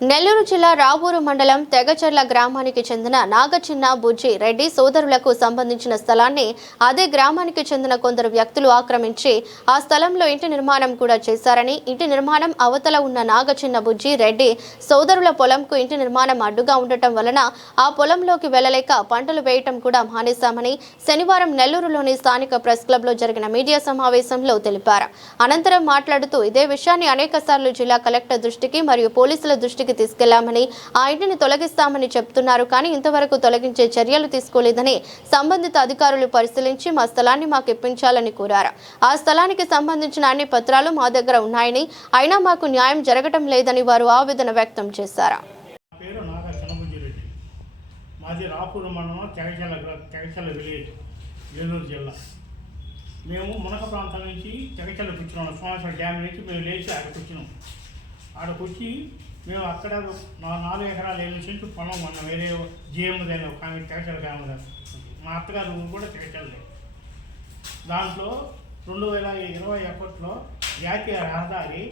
నెల్లూరు జిల్లా రావూరు మండలం తెగచర్ల గ్రామానికి చెందిన నాగచిన్న బుజ్జి రెడ్డి సోదరులకు సంబంధించిన స్థలాన్ని అదే గ్రామానికి చెందిన కొందరు వ్యక్తులు ఆక్రమించి ఆ స్థలంలో ఇంటి నిర్మాణం కూడా చేశారని, ఇంటి నిర్మాణం అవతల ఉన్న నాగచిన్న బుజ్జి రెడ్డి సోదరుల పొలంకు ఇంటి నిర్మాణం అడ్డుగా ఉండటం వలన ఆ పొలంలోకి వెళ్లలేక పంటలు వేయటం కూడా మానేశామని శనివారం నెల్లూరులోని స్థానిక ప్రెస్ క్లబ్లో జరిగిన మీడియా సమావేశంలో తెలిపారు. అనంతరం మాట్లాడుతూ ఇదే విషయాన్ని అనేకసార్లు జిల్లా కలెక్టర్ దృష్టికి మరియు పోలీసుల దృష్టికి తీసుకెళ్లామని, ఆ ఇంటిని తొలగిస్తామని చెప్తున్నారు కానీ ఇంతవరకు తొలగించే చర్యలు తీసుకోలేదని సంబంధిత అధికారులు పరిశీలించి మా స్థలాన్ని మాకు ఇప్పించాలని కోరారు. ఆ స్థలానికి సంబంధించిన అన్ని పత్రాలు మా దగ్గర ఉన్నాయని, అయినా మాకు న్యాయం జరగటం లేదని వారు ఆవేదన వ్యక్తం చేశారు. మేము మునక ప్రాంతం నుంచి తెగచల్లకు వచ్చినాం. సోమేశ్వర డ్యామ్ నుంచి మేము లేచి అక్కడికి వచ్చినాం. అక్కడికి వచ్చి మేము అక్కడ 4 ఎకరాల 7 సెంట్లు పొలం మొన్న వేరే జిఎం దగ్గర కానీ తెగచల గ్రామం మా అత్తగారు కూడా తెగచల్లే. దాంట్లో 2021లో జాతీయ రహదారి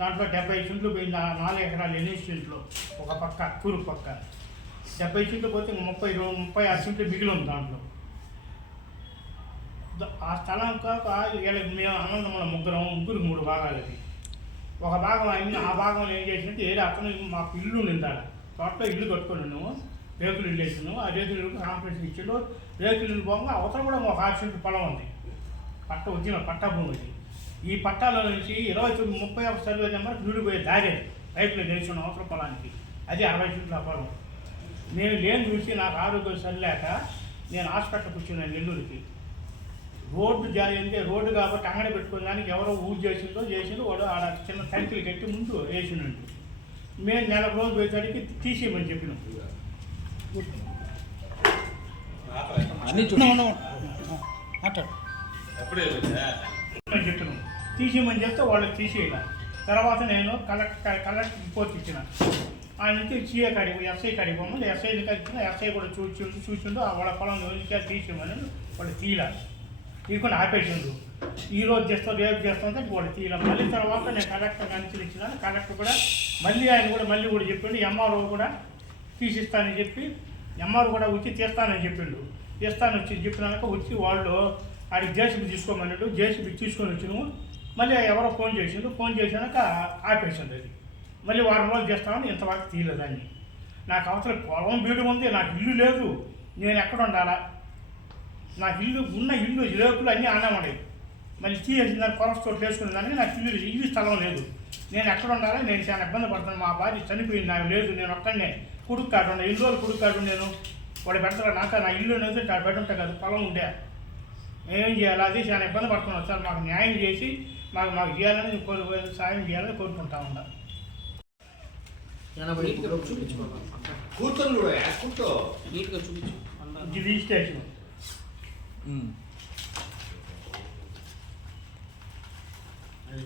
దాంట్లో 70 సెంట్లు పోయింది. 4 ఎకరాల 8 సెంట్లు ఒక పక్క తూర్పు పక్క 70 సెంట్లు పోతే 36 సెంట్లు మిగిలి ఉంది. దాంట్లో ఆ స్థలం మేము అన్నదమ్ముల ముగ్గురు 3 భాగాలు. అది ఒక భాగం అయింది. ఆ భాగంలో ఏం చేసినట్టు ఏదో అతను మాకు ఇల్లు నిందాడు. తోటలో ఇల్లు కట్టుకుని నువ్వు రేకులు ఇల్లు వేసినావు. ఆ రేకులు ఇల్లు కాంప్లెక్స్ ఇచ్చాడు. రేకులు ఇల్లు పోగా అవతల కూడా ఒక 6 సెంట్లు పొలం ఉంది. వచ్చిన పట్టా భూమి ఇది. ఈ పట్టాలో నుంచి 31 సర్వే నెంబర్ విడిపోయే దారి రైతులు గెలిచిన అవసరం పొలానికి అది 60 సెంట్ల పొలం. నేను లేని చూసి నాకు ఆరోగ్యం సరిలేక నేను హాస్పిటల్కి వచ్చిన నెల్లూరుకి. రోడ్డు జాయింటే రోడ్డు కాబట్టి అంగడి పెట్టుకోవడానికి ఎవరో ఊరు చేసిందో వాడు ఆడ చిన్న సైకిల్ కట్టి ముందు వేసినట్టు. మేము నెల రోజులు పోయేసరికి తీసేయమని చెప్పినాం. చెప్పినాం తీసేయమని చెప్తే వాళ్ళకి తీసేయాల. తర్వాత నేను కలెక్టర్ రిపోర్ట్ ఇచ్చిన. ఆయన నుంచి సీఏ కాడికి ఎస్ఐ కాడికి పోమని ఎస్ఐని కలిసిన. ఎస్ఐ కూడా చూసిండు వాళ్ళ పొలం తీసేయమని వాళ్ళు తీయాలి. తీయకుండా ఆపేసిండు. ఈరోజు చేస్తాం రేపు చేస్తామంటే వాళ్ళు తీయాలి. మళ్ళీ తర్వాత నేను కలెక్టర్ కన్సిల్ ఇచ్చినాను. కలెక్టర్ కూడా ఆయన కూడా చెప్పిండు. ఎంఆర్ఓ కూడా తీసిస్తానని చెప్పి ఎంఆర్ఓ కూడా వచ్చి తీస్తానని చెప్పిండు. వచ్చి చెప్పినాక వచ్చి వాళ్ళు ఆడికి జేసీబీ తీసుకోమన్నాడు. జేసీబీ తీసుకొని వచ్చినాము. మళ్ళీ ఎవరో ఫోన్ చేసినాక ఆపేసింది. అది మళ్ళీ వారం రోజులు చేస్తామని ఇంతవరకు తీయలేదాన్ని. నాకు అవసరం పొలం బీడు ఉంది. నాకు ఇల్లు లేదు. నేను ఎక్కడ ఉండాలా? నాకు ఇల్లు రేకులు అన్నీ అన్నమన్నాయి. మళ్ళీ తీసేసిన దాన్ని కొరస్టోట్లు వేసుకునే దానికి నాకు ఇల్లు స్థలం లేదు. నేను ఎక్కడ ఉండాలి? నేను చాలా ఇబ్బంది పడుతున్నాను. మా భార్య చనిపోయింది. నాకు లేదు. నేను ఒక్కడనే కొడుకు కాడు ఉన్నా. 2 రోజులు కొడుకు కాడు. నేను వాడు పెడతాడు. నాకు నా ఇల్లు అనేది బయట ఉంటాయి కదా, పొలం ఉండే. ఏం చేయాలి? అది చాలా ఇబ్బంది పడుతున్నాను సార్. మాకు న్యాయం చేసి మాకు చేయాలని సాయం చేయాలని కోరుకుంటా ఉన్నా. ఇది రిజిస్ట్రేషన్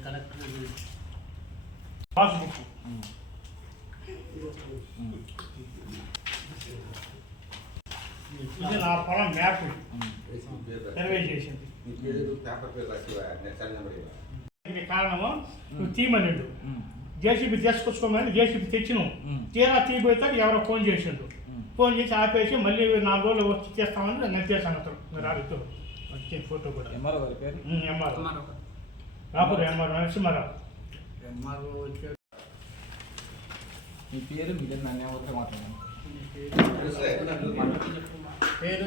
కలెక్టర్ పాస్బుక్ ఇది నా పొలం మ్యాప్ సర్వే చేసింది. కారణము నువ్వు తీయమనిండు. జేసీబీ తీసుకొచ్చుకోమని జేసీబీ తెచ్చినావు. తీరా తీయబోతే ఎవరో ఫోన్ చేసిండు. ఫోన్ చేసి ఆపేసి మళ్ళీ 4 రోజులు వచ్చి చేస్తామని నెత్తేసాను. అతను రాడుతో వచ్చిన ఫోటో కూడా ఎంఆర్ఓ రాపూర్ ఎంఆర్ఓ నరసింహారావు. పేరు